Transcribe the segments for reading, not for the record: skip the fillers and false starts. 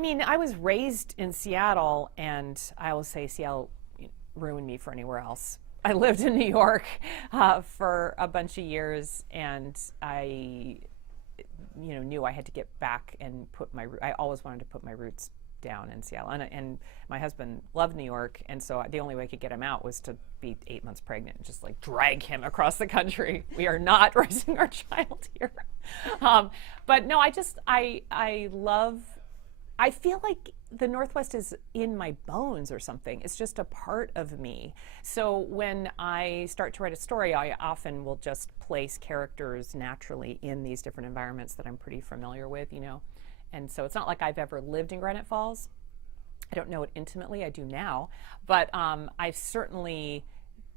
I mean, I was raised in Seattle, and I will say Seattle ruined me for anywhere else. I lived in New York for a bunch of years, and I, knew I had to get back and I always wanted to put my roots down in Seattle. And my husband loved New York, and so the only way I could get him out was to be 8 months pregnant and just like drag him across the country. We are not raising our child here. But no, I feel like the Northwest is in my bones or something. It's just a part of me. So when I start to write a story, I often will just place characters naturally in these different environments that I'm pretty familiar with, And so it's not like I've ever lived in Granite Falls. I don't know it intimately. I do now. But I've certainly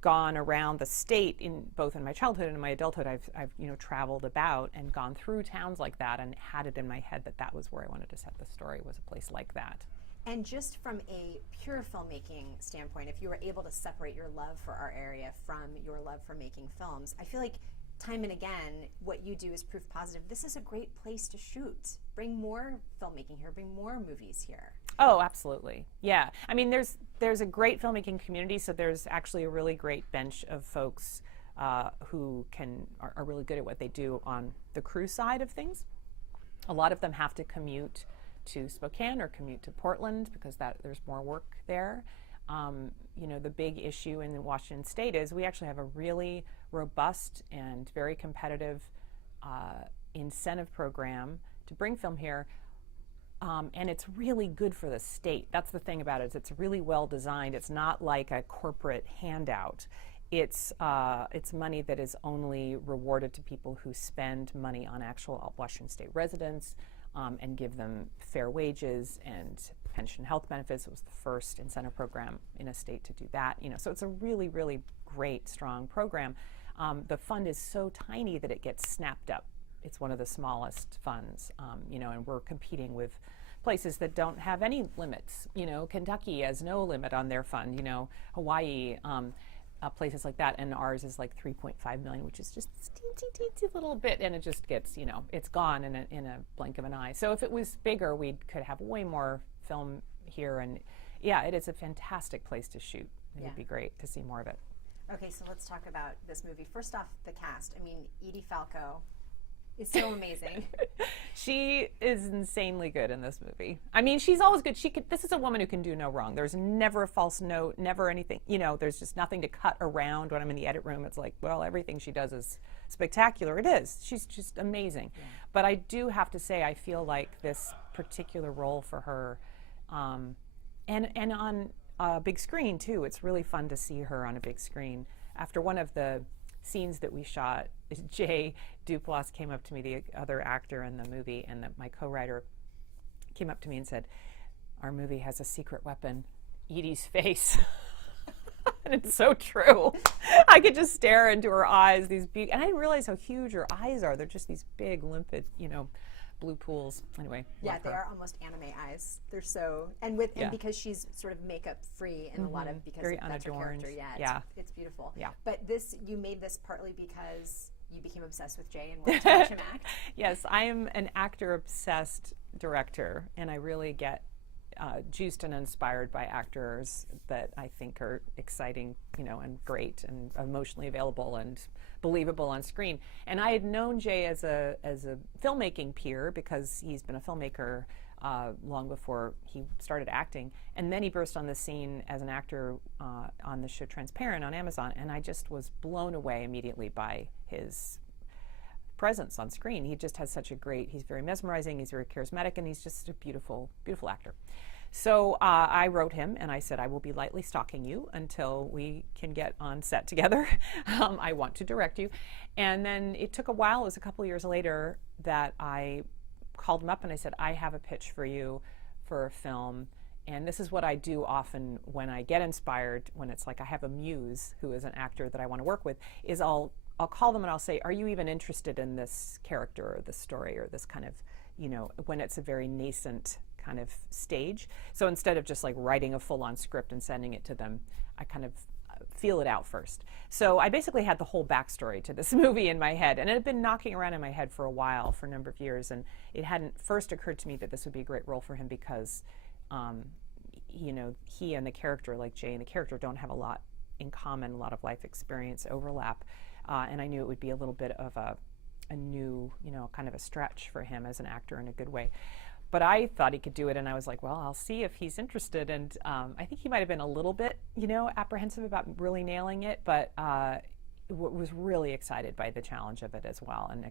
gone around the state both in my childhood and in my adulthood. I've traveled about and gone through towns like that and had it in my head that was where I wanted to set the story, was a place like that. And just from a pure filmmaking standpoint, if you were able to separate your love for our area from your love for making films, I feel like time and again, what you do is proof positive. This is a great place to shoot. Bring more filmmaking here. Bring more movies here. Oh, absolutely. Yeah. I mean, there's a great filmmaking community, so there's actually a really great bench of folks who are really good at what they do on the crew side of things. A lot of them have to commute to Spokane or commute to Portland because there's more work there. The big issue in Washington State is we actually have a really robust and very competitive incentive program to bring film here. And it's really good for the state. That's the thing about it. It's really well designed. It's not like a corporate handout. It's money that is only rewarded to people who spend money on actual Washington State residents and give them fair wages and pension health benefits. It was the first incentive program in a state to do that. So it's a really, really great, strong program. The fund is so tiny that it gets snapped up. It's one of the smallest funds, and we're competing with places that don't have any limits. Kentucky has no limit on their fund, Hawaii, places like that, and ours is like 3.5 million, which is just a teensy little bit, and it just gets, it's gone in a blink of an eye. So if it was bigger, we could have way more film here, and yeah, it is a fantastic place to shoot. It would be great to see more of it. Okay, so let's talk about this movie. First off, the cast. I mean, Edie Falco is so amazing. She is insanely good in this movie. I mean, she's always good. This is a woman who can do no wrong. There's never a false note, never anything. There's just nothing to cut around when I'm in the edit room. It's like, well, everything she does is spectacular. It is. She's just amazing. Yeah. But I do have to say, I feel like this particular role for her, and on a big screen too. It's really fun to see her on a big screen. After one of the scenes that we shot, Jay Duplass came up to me, the other actor in the movie, and my co-writer came up to me and said, "Our movie has a secret weapon, Edie's face." And it's so true. I could just stare into her eyes, and I didn't realize how huge her eyes are. They're just these big, limpid, blue pools. Anyway. Yeah, they are almost anime eyes. They're so, and because she's sort of makeup free in a lot of, because very that's her unadorned. character. It's beautiful. Yeah. But you made this partly because you became obsessed with Jay and wanted to watch him act. Yes, I am an actor-obsessed director, and I really get juiced and inspired by actors that I think are exciting, and great and emotionally available and believable on screen. And I had known Jay as a filmmaking peer because he's been a filmmaker long before he started acting. And then he burst on the scene as an actor on the show Transparent on Amazon, and I just was blown away immediately by his presence on screen. He just has he's very mesmerizing, he's very charismatic, and he's just a beautiful, beautiful actor. So I wrote him and I said, I will be lightly stalking you until we can get on set together. I want to direct you. And then it took a while. It was a couple years later that I called him up and I said, I have a pitch for you for a film. And this is what I do often when I get inspired, when it's like I have a muse who is an actor that I want to work with, is I'll call them and I'll say, are you even interested in this character or this story or this kind of, when it's a very nascent kind of stage. So instead of just like writing a full-on script and sending it to them, I kind of feel it out first. So I basically had the whole backstory to this movie in my head, and it had been knocking around in my head for a while, for a number of years, and it hadn't first occurred to me that this would be a great role for him because, he and the character, like Jay and the character, don't have a lot in common, a lot of life experience overlap, and I knew it would be a little bit of a new, kind of a stretch for him as an actor in a good way. But I thought he could do it, and I was like, well, I'll see if he's interested. And I think he might have been a little bit, apprehensive about really nailing it, but was really excited by the challenge of it as well, and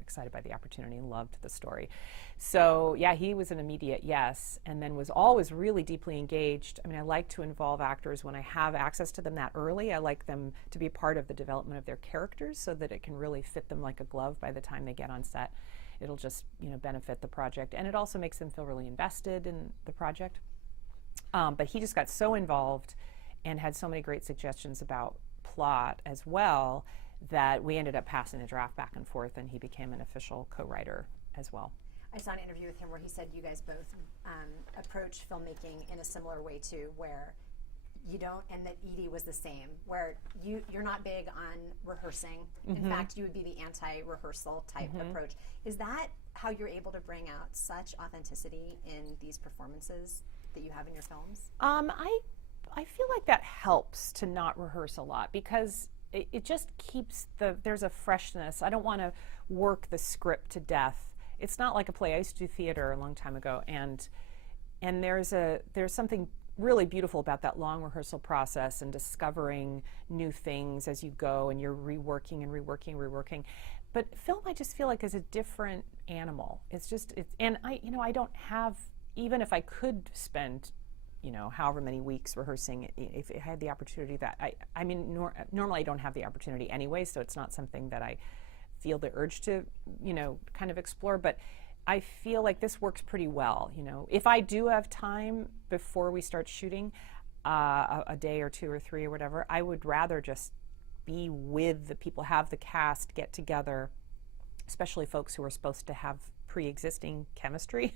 excited by the opportunity and loved the story. So yeah, he was an immediate yes, and then was always really deeply engaged. I mean, I like to involve actors when I have access to them that early. I like them to be part of the development of their characters so that it can really fit them like a glove by the time they get on set. It'll just benefit the project, and it also makes them feel really invested in the project. But he just got so involved and had so many great suggestions about plot as well that we ended up passing the draft back and forth, and he became an official co-writer as well. I saw an interview with him where he said you guys both approach filmmaking in a similar way too, where you don't, and that Edie was the same, where you're not big on rehearsing. In fact, you would be the anti-rehearsal type approach. Is that how you're able to bring out such authenticity in these performances that you have in your films? I feel like that helps to not rehearse a lot, because it just keeps there's a freshness. I don't want to work the script to death. It's not like a play. I used to do theater a long time ago, and there's something really beautiful about that long rehearsal process and discovering new things as you go, and you're reworking and reworking. But film, I just feel like, is a different animal. And I don't have, even if I could spend, however many weeks rehearsing, if I had the opportunity normally I don't have the opportunity anyway, so it's not something that I feel the urge to, kind of explore, but I feel like this works pretty well. If I do have time before we start shooting, a day or two or three or whatever, I would rather just be with the people, have the cast get together, especially folks who are supposed to have pre-existing chemistry,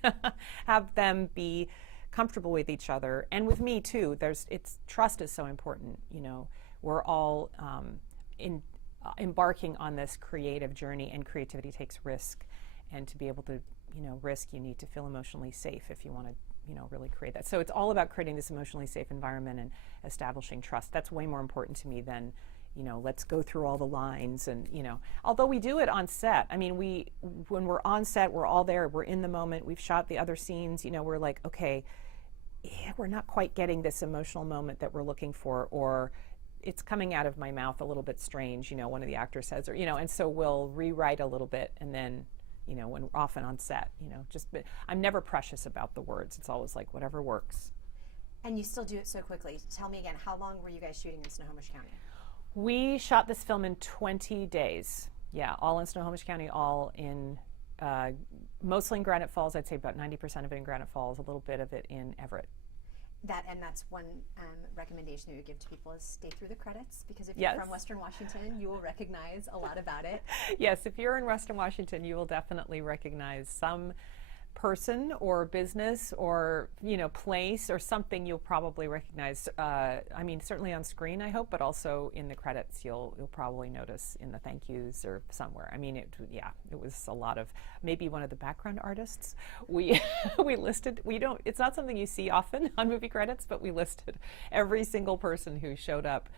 have them be comfortable with each other, and with me too. Trust is so important. We're all embarking on this creative journey, and creativity takes risk, and to be able to risk, you need to feel emotionally safe if you want to really create that. So it's all about creating this emotionally safe environment and establishing trust. That's way more important to me than let's go through all the lines. And although we do it on set, I mean, when we're on set, we're all there, we're in the moment, we've shot the other scenes, we're like, okay, yeah, we're not quite getting this emotional moment that we're looking for, or it's coming out of my mouth a little bit strange, one of the actors says, or and so we'll rewrite a little bit, and then when we're often on set, but I'm never precious about the words. It's always like whatever works. And you still do it so quickly. Tell me again, how long were you guys shooting in Snohomish County? We shot this film in 20 days. Yeah, all in Snohomish County, all in, mostly in Granite Falls. I'd say about 90% of it in Granite Falls, a little bit of it in Everett. That's one recommendation we would give to people, is stay through the credits, because if you're from Western Washington, you will recognize a lot about it. Yes, if you're in Western Washington, you will definitely recognize some person or business or place or something you'll probably recognize. I mean, certainly on screen, I hope, but also in the credits, you'll probably notice in the thank yous or somewhere. I mean, it was a lot of, maybe one of the background artists we listed. It's not something you see often on movie credits, but we listed every single person who showed up,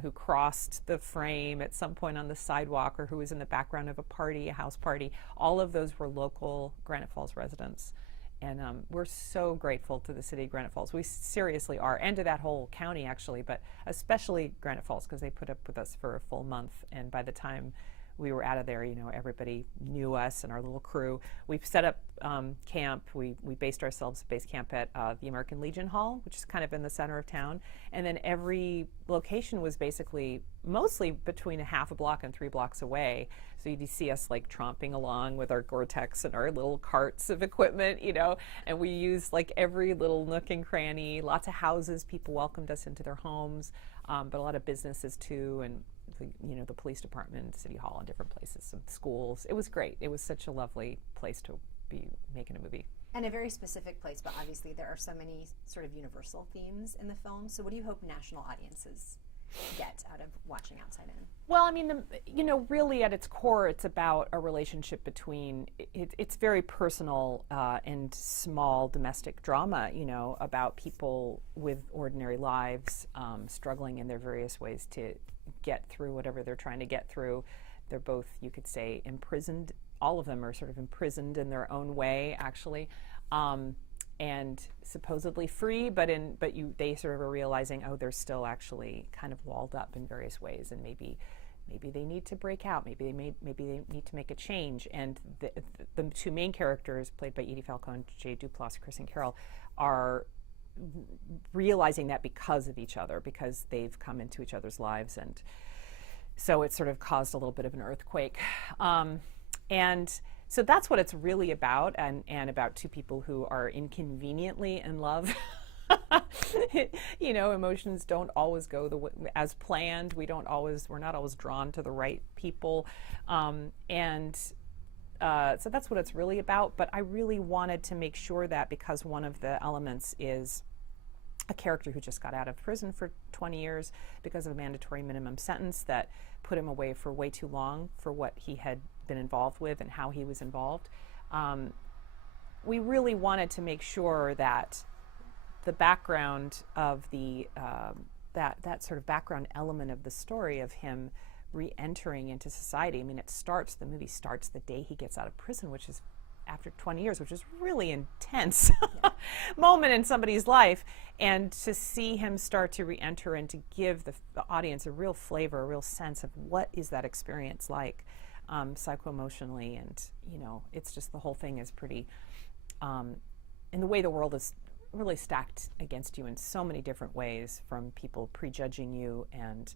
who crossed the frame at some point on the sidewalk, or who was in the background of a house party. All of those were local Granite Falls residents. And we're so grateful to the city of Granite Falls. We seriously are, and to that whole county, actually, but especially Granite Falls, because they put up with us for a full month. And by the time we were out of there, everybody knew us and our little crew. We've set up camp. We based ourselves base camp at the American Legion Hall, which is kind of in the center of town. And then every location was basically mostly between a half a block and 3 blocks away. So you'd see us like tromping along with our Gore-Tex and our little carts of equipment, and we used like every little nook and cranny. Lots of houses, people welcomed us into their homes, but a lot of businesses too, and the police department, city hall, and different places, some schools. It was great. It was such a lovely place to be making a movie. And a very specific place, but obviously there are so many sort of universal themes in the film. So what do you hope national audiences get out of watching Outside In? Well, I mean, really at its core, it's about a relationship between, it's very personal and small domestic drama, about people with ordinary lives struggling in their various ways to get through whatever they're trying to get through. They're both, you could say, imprisoned. All of them are sort of imprisoned in their own way, actually. And supposedly free, but they sort of are realizing, oh, they're still actually kind of walled up in various ways, and maybe they need to break out. Maybe they need to make a change. And the two main characters, played by Edie Falco and Duplass, Chris and Carol, are realizing that because of each other, because they've come into each other's lives, and so it sort of caused a little bit of an earthquake. And so that's what it's really about, and about two people who are inconveniently in love. Emotions don't always go as planned. We're not always drawn to the right people, so that's what it's really about. But I really wanted to make sure that, because one of the elements is a character who just got out of prison for 20 years because of a mandatory minimum sentence that put him away for way too long for what he had been involved with and how he was involved. We really wanted to make sure that the background of that sort of background element of the story of him re-entering into society. I mean, the movie starts the day he gets out of prison, which is after 20 years, which is really intense moment in somebody's life. And to see him start to re-enter and to give the audience a real flavor, a real sense of what is that experience like psycho-emotionally. And, it's just, the whole thing is pretty, in the way the world is really stacked against you in so many different ways, from people prejudging you and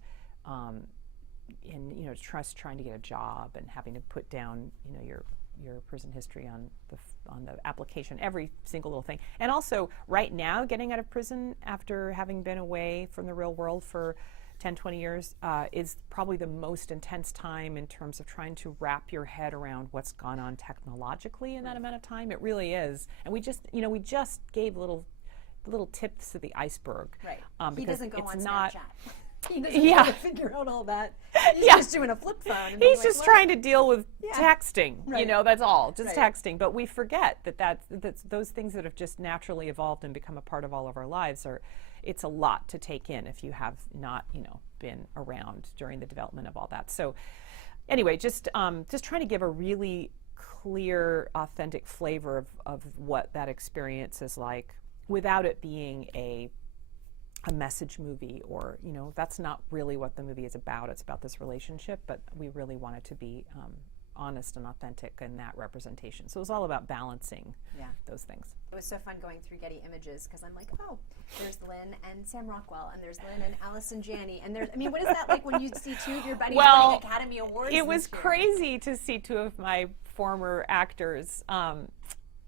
trying to get a job and having to put down, your prison history on the application, every single little thing. And also, right now, getting out of prison after having been away from the real world for 10, 20 years is probably the most intense time in terms of trying to wrap your head around what's gone on technologically in that amount of time. It really is. And we just gave little tips of the iceberg. Right. He doesn't go on not, Snapchat. He doesn't try to figure out all that. He's just doing a flip phone. He's just trying to deal with texting. Right. That's all. Just right. texting. But we forget that's those things that have just naturally evolved and become a part of all of our lives it's a lot to take in if you have not, been around during the development of all that. So anyway, just trying to give a really clear, authentic flavor of what that experience is like, without it being a message movie, or that's not really what the movie is about. It's about this relationship, but we really want it to be honest and authentic in that representation. So it was all about balancing those things. It was so fun going through Getty Images, because I'm like, oh, there's Lynn and Sam Rockwell, and there's Lynn and Allison Janney, and there's, what is that like when you see two of your buddies winning Academy Awards? It was crazy to see two of my former actors.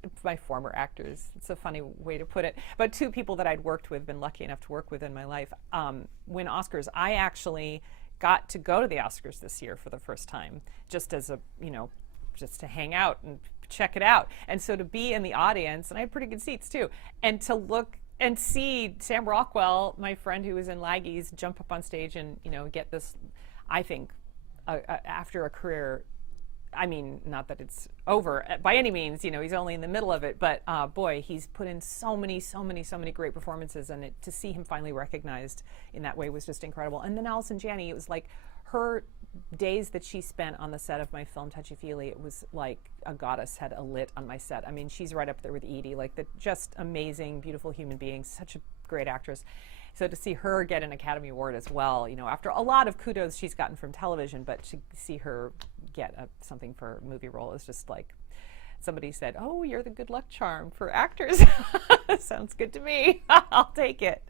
It's a funny way to put it, but two people that I'd worked with, been lucky enough to work with in my life, win Oscars. I actually got to go to the Oscars this year for the first time, just as just to hang out and check it out. And so to be in the audience, and I had pretty good seats too, and to look and see Sam Rockwell, my friend who was in Laggies, jump up on stage and, get this, I think, after a career, not that it's over by any means, he's only in the middle of it, but boy, he's put in so many great performances, and to see him finally recognized in that way was just incredible. And then Allison Janney, it was like her days that she spent on the set of my film Touchy Feely, it was like a goddess had lit on my set. She's right up there with Edie, like the just amazing, beautiful human being, such a great actress. So to see her get an Academy Award as well, after a lot of kudos she's gotten from television, but to see her get something for a movie role is just like, somebody said, oh, you're the good luck charm for actors. Sounds good to me. I'll take it.